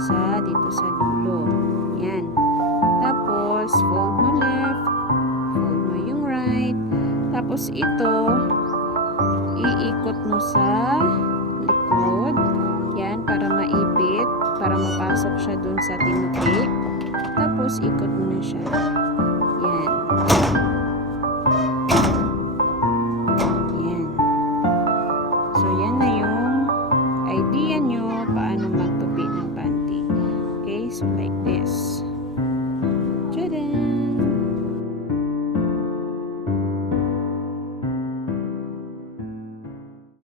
isa dito sa dulo. Yan. Tapos, fold mo left, fold mo yung right. Tapos, ito, iikot mo sa likod. Yan, para maipit, para mapasok siya dun sa tinupi. Tapos, ikot mo na siya. Yan. Yan. So, yan na yung idea nyo paano magtupi ng panty. Okay, so like this.